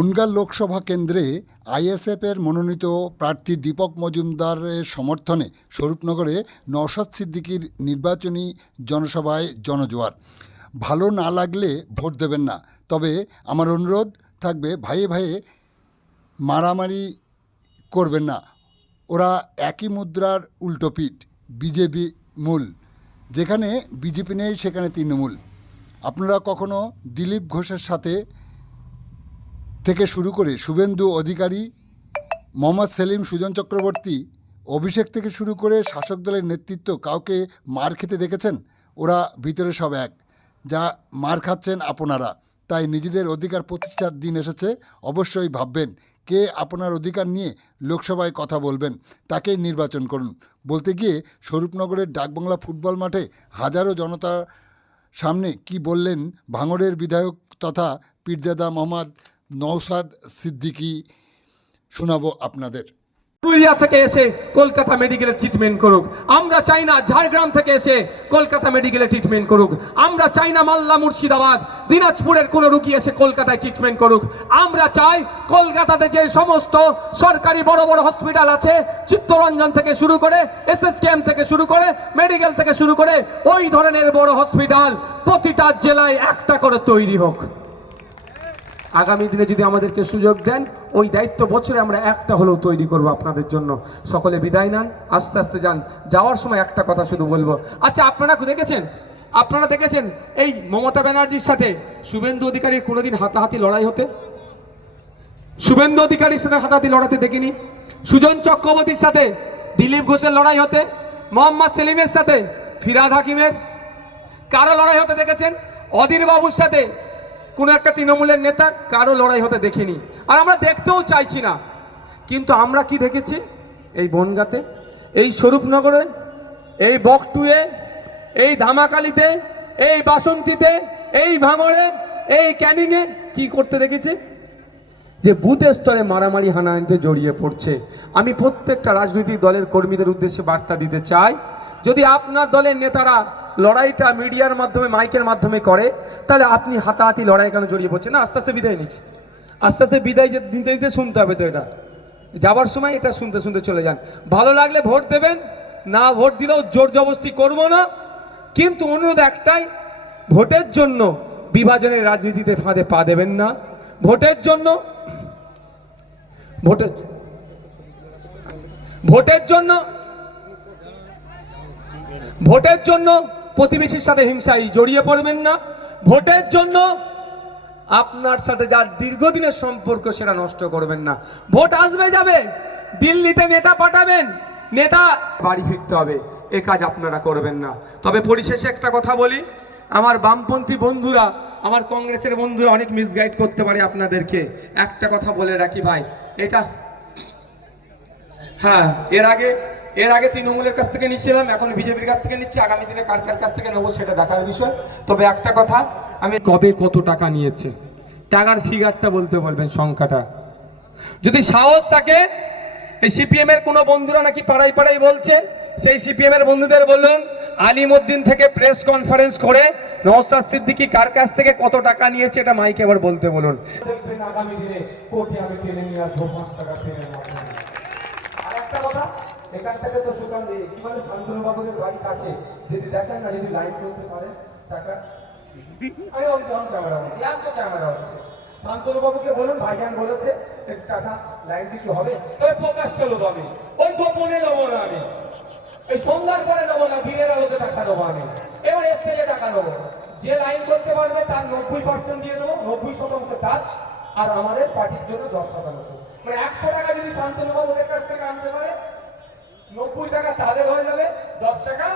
বনগাঁ লোকসভা কেন্দ্রে আইএসএফের মনোনীত প্রার্থী দীপক মজুমদারের সমর্থনে স্বরূপনগরে নওশাদ সিদ্দিকীর নির্বাচনী জনসভায় জনজোয়ার। ভালো না লাগলে ভোট দেবেন না, তবে আমার অনুরোধ থাকবে ভাইয়ে ভাইয়ে মারামারি করবেন না। ওরা একই মুদ্রার উল্টো পিঠ। বিজেপি মূল, যেখানে বিজেপি নেই সেখানে তৃণমূল। আপনারা কখনো দিলীপ ঘোষের সাথে থেকে শুরু করে শুভেন্দু অধিকারী, মোহাম্মদ সেলিম, সুজন চক্রবর্তী, অভিষেক থেকে শুরু করে শাসক দলের নেতৃত্ব কাউকে মার খেতে দেখেছেন? ওরা ভিতরে সব এক, যা মার খাচ্ছেন আপনারা। তাই নিজেদের অধিকার প্রতিষ্ঠার দিন এসেছে। অবশ্যই ভাববেন কে আপনার অধিকার নিয়ে লোকসভায় কথা বলবেন, তাকেই নির্বাচন করুন। বলতে গিয়ে স্বরূপনগরের ডাকবাংলা ফুটবল মাঠে হাজারো জনতার সামনে কি বললেন ভাঙড়ের বিধায়ক তথা পীরজাদা মোহাম্মদ নওশাদ সিদ্দিকী, শোনাবো আপনাদের। পুরুলিয়া থেকে এসে কলকাতা মেডিকেলে ট্রিটমেন্ট করুক। আমরা চাই না ঝাড়গ্রাম থেকে এসে কলকাতা মেডিকেলে ট্রিটমেন্ট করুক। আমরা চাই না মালদা, মুর্শিদাবাদ, দিনাজপুরের কোনো রুগী এসে কলকাতায় ট্রিটমেন্ট করুক। আমরা চাই কলকাতাতে যে সমস্ত সরকারি বড় বড় হসপিটাল আছে, চিত্তরঞ্জন থেকে শুরু করে, এসএসকেএম থেকে শুরু করে, মেডিকেল থেকে শুরু করে, ওই ধরনের বড় হসপিটাল প্রতিটা জেলায় একটা করে তৈরি হোক। আগামী দিনে যদি আমাদেরকে সুযোগ দেন, ওই দায়িত্ব বছরে আমরা একটা হলেও তৈরি করব আপনাদের জন্য। সকলে বিদায় নেন, আস্তে আস্তে যান। যাওয়ার সময় একটা কথা শুধু বলবো, আচ্ছা আপনারা দেখেছেন এই মমতা ব্যানার্জির সাথে শুভেন্দু অধিকারীর কোনোদিন হাতাহাতি লড়াই হতে? শুভেন্দু অধিকারীর সাথে হাতাহাতি লড়াতে দেখিনি। সুজন চক্রবর্তীর সাথে দিলীপ ঘোষের লড়াই হতে, মোহাম্মদ সেলিমের সাথে ফিরহাদ হাকিমের কারো লড়াই হতে দেখেছেন? অধীর বাবুর সাথে কোনো একটা তৃণমূলের নেতা কারো লড়াই হতে দেখিনি, আর আমরা দেখতেও চাইছি না। কিন্তু আমরা কি দেখেছি এই বনগাঁতে, এই স্বরূপনগরে, এই বকটুয়ে, এই ধামাকালিতে, এই বাসন্তীতে, এই ভাঙড়ে, এই ক্যানিংয়ে কি করতে দেখেছি? যে বুথ স্তরে মারামারি হানাহানিতে জড়িয়ে পড়ছে। আমি প্রত্যেকটা রাজনৈতিক দলের কর্মীদের উদ্দেশ্যে বার্তা দিতে চাই, যদি আপনার দলের নেতারা লড়াইটা মিডিয়ার মাধ্যমে, মাইকের মাধ্যমে করে, তাহলে আপনি হাতাহাতি লড়াই কেন জড়িয়ে পড়ছেন? না, আস্তে আস্তে বিদায় নিচ্ছি, আস্তে আস্তে বিদায় দিতে দিতে শুনতে হবে তো, এটা যাবার সময় এটা শুনতে শুনতে চলে যান। ভালো লাগলে ভোট দেবেন, না ভোট দিলেও জোর জবরদস্তি করবো না। কিন্তু অনুরোধ একটাই, ভোটের জন্য বিভাজনের রাজনীতিতে ফাঁদে পা দেবেন না। ভোটের জন্য প্রতিবেশীর সাথে হিংসায় জড়িয়ে পড়বেন না। ভোটের জন্য আপনার সাথে যার দীর্ঘদিনের সম্পর্ক সেটা নষ্ট করবেন না। ভোট আসবে যাবে, দিল্লিতে নেতা পাঠাবেন, নেতা বাড়ি ফিরতে হবে, এ কাজ আপনারা করবেন না। তবে পরিশেষে একটা কথা বলি, আমার বামপন্থী বন্ধুরা, আমার কংগ্রেসের বন্ধুরা অনেক মিসগাইড করতে পারে আপনাদেরকে। একটা কথা বলে রাখি ভাই, এটা হ্যাঁ, এর আগে তৃণমূলের কাছ থেকে নিচ্ছিলাম, এখন বিজেপির কাছ থেকে নিচ্ছি। আগামী দিনে কার কার কাছ থেকে নেবো সেটা দেখার বিষয়। তবে একটা কথা, আমি কবে কত টাকা নিয়েছে টাকার ফিগারটা বলতে বলবেন, সংখ্যাটা। যদি সাহস থাকে, এই সিপিএম এর কোনো বন্ধুরা নাকি পাড়ায় পাড়ায় বলছে, সেই সিপিএম এর বন্ধুদের বলুন আলিমউদ্দিন থেকে প্রেস কনফারেন্স করে নওশাদ সিদ্দিকী কার কাছ থেকে কত টাকা নিয়েছে এটা মাইকে আবার বলতে বলুন। দেখবেন আগামী দিনে কোটি আমি টেনে নিয়ে আসবো 5 টাকা ট্রেনের মাধ্যমে। আর একটা কথা, এখান থেকে তো সুকান দিয়ে কি বলে শান্তনু বাবুদের বাড়ি কাছে, যদি দেখেন না, যদি লাইন করতে পারে টাকা, আমি অন ক্যামেরা হচ্ছে, এত ক্যামেরা হচ্ছে, শান্তনু বাবুকে বলুন ভাইজান বলেছে টাকা লাইন কিছু হবে, তবে প্রকাশ চলো আমি ওই গোপনে নেবো না, আমি এই সন্ধ্যার পরে নেবো না, দিনের আলোতে টাকা নেবো আমি, এবার এসে টাকা নেবো। যে লাইন করতে পারবে তার 90% দিয়ে দেবো, 90% তার, আর আমাদের পার্টির জন্য 10%। মানে 100 টাকা যদি শান্তনু বাবুদের কাছ থেকে আনতে পারে, 90 টাকা তাদের হয়ে যাবে, 10 টাকা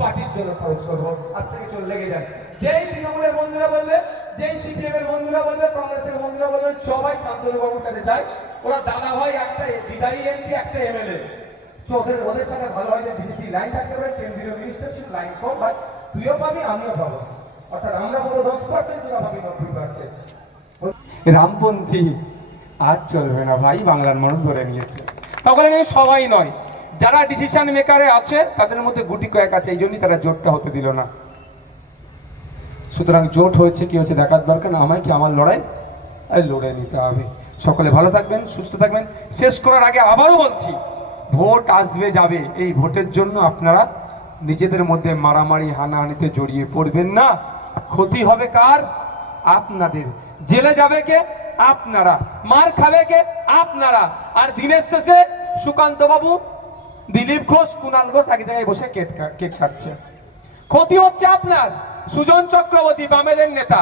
পার্টির জন্য খরচ করবো। আজ থেকে চলে লেগে যায়। যেই তৃণমূলের বন্ধুরা বলবে, যেই সিপিএম এর বন্ধুরা বলবে, কংগ্রেসের বন্ধুরা বলবে, সবাই শান্তনু বাবুর কাছে যায়। ওরা দাদা ভাই, একটা বিদায়ী এমপি, একটা এমএলএ, ওদের সাথে ভালো হয় যে বিজেপি লাইন থাকতে পারে, কেন্দ্রীয় মিনিস্টারশিপ লাইন কম, বাট তুইও পাবি আমিও পাবো, অর্থাৎ আমরা বলবো 10%, তোরা পাবি 90%। রামপন্থী আজ চলবে না ভাই, বাংলার মানুষ ধরে নিয়েছে। তখন সবাই নয়, যারা ডিসিশন মেকারে আছে তাদের মধ্যে গুটি কয়েক আছে, এই জন্যই তারা জোটটা হতে দিল না। সুতরাং জোট হয়েছে কি হয়েছে দেখার দরকার না, আমায় কি আমার লড়াই আর লড়ে নিতে হবে। সকলে ভালো থাকবেন, সুস্থ থাকবেন। শেষ করার আগে আবারও বলছি, ভোট আসবে যাবে, এই ভোটের জন্য আপনারা নিজেদের মধ্যে মারামারি হানাহানিতে জড়িয়ে পড়বেন না। ক্ষতি হবে কার? আপনাদের। জেলে যাবে কে? আপনারা। মার খাবে কে? আপনারা। আর দিনের শেষে সুকান্ত বাবু, দিলীপ ঘোষ, কুণাল ঘোষ এক জায়গায় বসে কেক খাচ্ছে। ক্ষতি হচ্ছে আপনার। সুজন চক্রবর্তী বামেদের নেতা,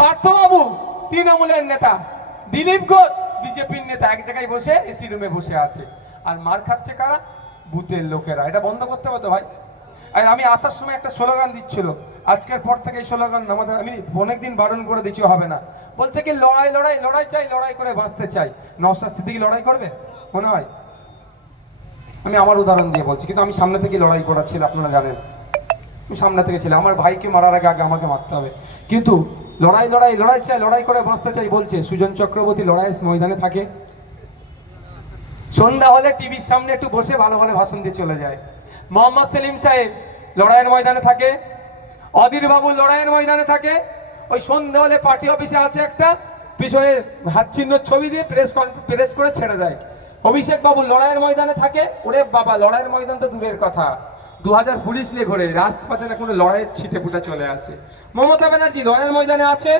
পার্থবাবু তৃণমূলের নেতা, দিলীপ ঘোষ বিজেপির নেতা এক জায়গায় বসে এসি রুমে বসে আছে। আর মার খাচ্ছে কারা? বুথের লোকেরা। এটা বন্ধ করতে হবে তো ভাই। আর আমি আসার সময় একটা স্লোগান দিচ্ছিল, আজকের পর থেকে এই স্লোগান আমাদের, আমি অনেকদিন বারণ করে দিচ্ছি, হবে না। বলছে কি লড়াই লড়াই লড়াই চাই, লড়াই করে বাঁচতে চাই। নওশাদ সিদ্দিকী লড়াই করবে মনে হয়? আমি আমার উদাহরণ দিয়ে বলছি, কিন্তু আমি সামনে থেকে লড়াই করা ছিল, আপনারা জানেন আমি সামনে থেকে ছিলাম। আমার ভাইকে মারার আগে আগে আমাকে মারতে হবে। কিন্তু লড়াই লড়াই লড়াই চাই, লড়াই করে বাঁচতে চাই বলছে। সুজন চক্রবর্তী লড়াইয়ের ময়দানে থাকে, সন্ধ্যা হলে টিভির সামনে একটু বসে ভালো ভালো ভাষণ দিয়ে চলে যায়। মোহাম্মদ সেলিম সাহেব লড়াইয়ের ময়দানে থাকে, অধীর বাবু লড়াইয়ের ময়দানে থাকে। ওই সন্ধ্যা হলে পার্টি অফিসে আছে একটা, পিছনে হাত চিহ্ন ছবি দিয়ে প্রেস করে ছেড়ে দেয়। অভিষেক বাবু লড়াইয়ের ময়দানে থাকে। ওরে বাবা, লড়াইয়ের ময়দান তো দূরের কথা, 2000 পুলিশ নিয়ে ঘুরে রাজপথে কোনো লড়াইয়ের ছিটে ফুটে চলে আসে। মমতা ব্যানার্জি লড়াইয়ের ময়দানে আছে,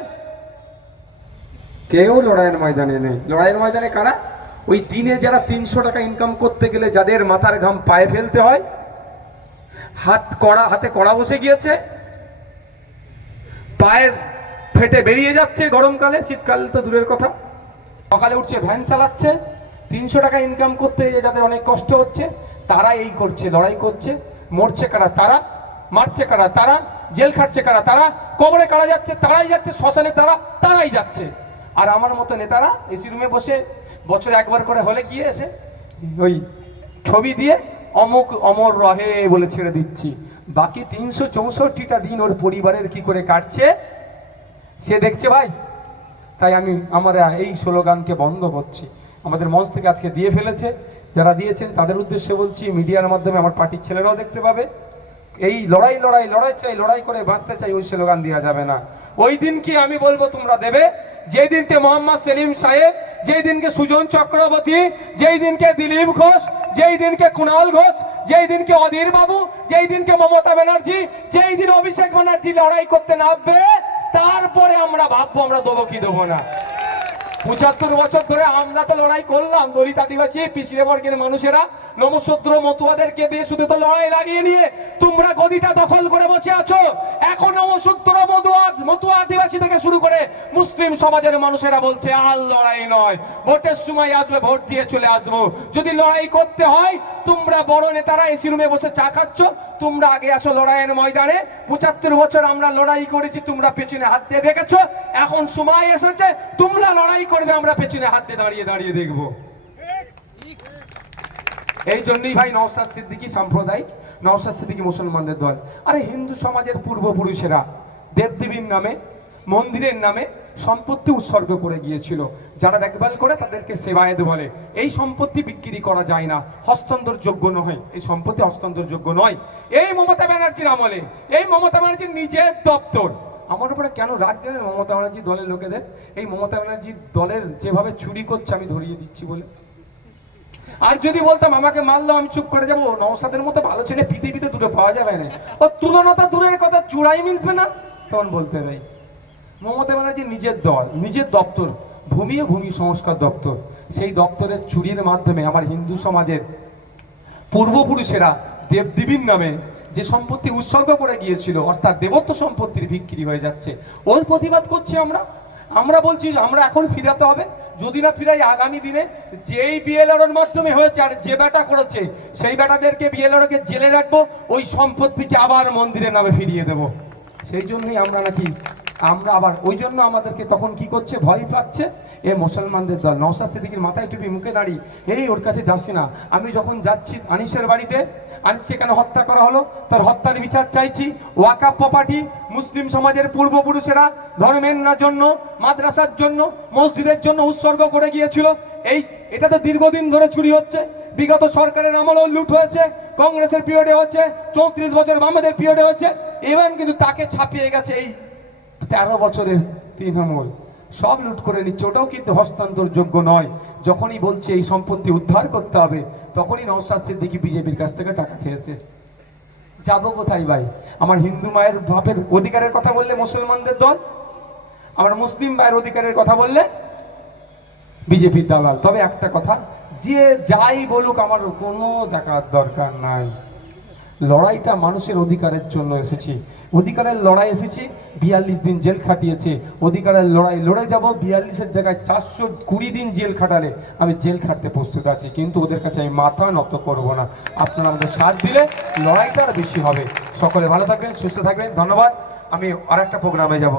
কেউ লড়াইয়ের ময়দানে নেই। লড়াইয়ের ময়দানে কারা? ওই দিনে যারা 300 টাকা ইনকাম করতে গেলে যাদের মাথার ঘাম পায়ে ফেলতে হয়, হাতে কড়া বসে গিয়েছে, পায়ের ফেটে বেরিয়ে যাচ্ছে গরমকালে, শীতকাল তো দূরের কথা, সকালে উঠছে ভ্যান চালাচ্ছে, 300 টাকা ইনকাম করতে গিয়ে যাদের অনেক কষ্ট হচ্ছে, তারা এই করছে, লড়াই করছে। মরছে কারা? তারা। মারছে কারা? তারা। জেল খাটছে কারা? তারা। কবরে কারা যাচ্ছে? তারাই যাচ্ছে। শ্মশানে তারাই যাচ্ছে। আর আমার মতো নেতারা এসি রুমে বসে বছরে একবার করে হলে গিয়ে এসে ওই ছবি দিয়ে অমুক অমর রহে বলে ছেড়ে দিচ্ছি। বাকি 364টা দিন ওর পরিবারের কি করে কাটছে সে দেখছে ভাই। তাই আমরা এই স্লোগানকে বন্ধ করছি। আমাদের মঞ্চ থেকে আজকে দিয়ে ফেলেছে, যারা দিয়েছেন তাদের উদ্দেশ্যে বলছি, মিডিয়ার মাধ্যমে আমার পার্টির ছেলেরাও দেখতে পাবে। এই লড়াই লড়াই লড়াই চাই, লড়াই করে বাঁচতে চাই, ওই স্লোগান দেওয়া যাবে না। ওই দিন কি আমি বলবো তোমরা দেবে, যেই দিনকে মোহাম্মদ সেলিম সাহেব, যেই দিনকে সুজন চক্রবর্তী, যেই দিনকে দিলীপ ঘোষ, যেই দিনকে কুণাল ঘোষ, যেই দিনকে অধীর বাবু, যেই দিনকে মমতা ব্যানার্জি, যেই দিন অভিষেক ব্যানার্জি লড়াই করতে নামবে, তারপরে আমরা ভাববো আমরা দেবো কি দেবো না। 75 বছর ধরে আমরা তো লড়াই করলাম, দলিত আদিবাসী পিছিয়ে বর্গের মানুষেরা, নমশূদ্র মতুয়াদেরকে দিয়ে শুধু তো লড়াই লাগিয়ে নিয়ে তোমরা গদিটা দখল করে বসে আছো। এখন নমশূদ্র মতুয়া আদিবাসী থেকে শুরু করে মুসলিম সমাজের মানুষেরা বলছে আর লড়াই নয়, ভোটের সময় আসবে, ভোট দিয়ে চলে আসবো। যদি লড়াই করতে হয়, তোমরা বড় নেতারা এসি রুমে বসে চা খাচ্ছ, তোমরা আগে আসো লড়াইয়ের ময়দানে। 75 বছর আমরা লড়াই করেছি, তোমরা পেছনে হাত দিয়ে দেখেছো। এখন সময় এসেছে তোমরা লড়াই করবে, আমরা পেছনে হাত দিয়ে দাঁড়িয়ে দাঁড়িয়ে দেখবো। এই জন্যই ভাই নওশাদ সিদ্দিকী সাম্প্রদায়িক, নওশাদ সিদ্দিকী মুসলমানদের দল। আরে হিন্দু সমাজের পূর্বপুরুষেরা দেবদেবীর নামে, মন্দিরের নামে সম্পত্তি উৎসর্গ করে গিয়েছিল। যারা দেখভাল করে তাদেরকে সেবায়েত বলে। এই সম্পত্তি বিক্রি করা যায় না, হস্তান্তরযোগ্য নয়, এই সম্পত্তি হস্তান্তরযোগ্য নয়। এই মমতা ব্যানার্জির আমলে, এই মমতা ব্যানার্জির নিজের দপ্তর, আমার উপরে কেন রাগ জানেন মমতা ব্যানার্জি দলের লোকেদের? এই মমতা ব্যানার্জি দলের যেভাবে চুরি করছে আমি ধরিয়ে দিচ্ছি বলে। আর যদি বলতাম আমাকে মারলাম আমি চুপ করে যাবো, নওশাদের মতো ভালো ছেলে পৃথিবীতে দুটো পাওয়া যাবে না, ও তুলনাটা দূরের কথা, চূড়াই মিলবে না, তখন বলতে নেই। মমতা ব্যানার্জির নিজের দল, নিজের দপ্তর, ভূমি ও ভূমি সংস্কার দপ্তর, সেই দপ্তরের চুরির মাধ্যমে আমার হিন্দু সমাজের পূর্বপুরুষেরা দেবদেবীর নামে যে সম্পত্তি উৎসর্গ করে গিয়েছিল, অর্থাৎ দেবত্ব সম্পত্তির বিক্রি হয়ে যাচ্ছে, ওর প্রতিবাদ করছি আমরা বলছি আমরা এখন ফিরাতে হবে। যদি না ফিরাই, আগামী দিনে যেই বিএলআরওর মাধ্যমে হয়েছে আর যে বেটা করেছে সেই বেটাদেরকে বিএলআরওকে জেলে রাখবো, ওই সম্পত্তিকে আবার মন্দিরের নামে ফিরিয়ে দেব। সেই জন্যই আমরা আবার ওই জন্য আমাদেরকে তখন কি করছে, ভয় পাচ্ছে এ মুসলমানদের দল। নওশাদ সিদ্দিকীর মাথায় টুপি, মুখে দাঁড়ি, এই ওর কাছে যাচ্ছি না। আমি যখন যাচ্ছি আনিসের বাড়িতে, আনিসকে কেন হত্যা করা হলো তার হত্যার বিচার চাইছি। ওয়াকাফ প্রপার্টি মুসলিম সমাজের পূর্বপুরুষেরা ধর্মের জন্য, মাদ্রাসার জন্য, মসজিদের জন্য উৎসর্গ করে গিয়েছিল। এটা তো দীর্ঘদিন ধরে চুরি হচ্ছে। বিগত সরকারের আমলেও লুট হয়েছে, কংগ্রেসের পিরিয়ডে হচ্ছে, 34 বছর বামেদের পিরিয়ডে হচ্ছে, ইভেন কিন্তু তাকে ছাপিয়ে গেছে এই 13 বছরের তৃণমূল। সব লুট করে নিচ্ছে, ওটাও কিন্তু হস্তান্তরযোগ্য নয়। যখনই বলছে এই সম্পত্তি উদ্ধার করতে হবে, তখনই নওশাদ সিদ্দিকী বিজেপির কাছ থেকে টাকা খেয়েছে। যাবো কোথায় ভাই? আমার হিন্দু মায়ের বাপের অধিকারের কথা বললে মুসলমানদের দল, আমার মুসলিম ভাইয়ের অধিকারের কথা বললে বিজেপির দালাল। তবে একটা কথা, যে যাই বলুক আমার কোনো দেখার দরকার নাই। লড়াইটা মানুষের অধিকারের জন্য এসেছি, অধিকারের লড়াই এসেছি। 42 দিন জেল খাটিয়েছে, অধিকারের লড়াই লড়ে যাব। 42-এর জায়গায় 420 দিন জেল খাটালে আমি জেল খাটতে প্রস্তুত আছি, কিন্তু ওদের কাছে আমি মাথা নত করব না। আপনারা আমাদের সাথ দিলে লড়াইটা আর বেশি হবে। সকলে ভালো থাকবেন, সুস্থ থাকবেন, ধন্যবাদ। আমি আর একটা প্রোগ্রামে যাব।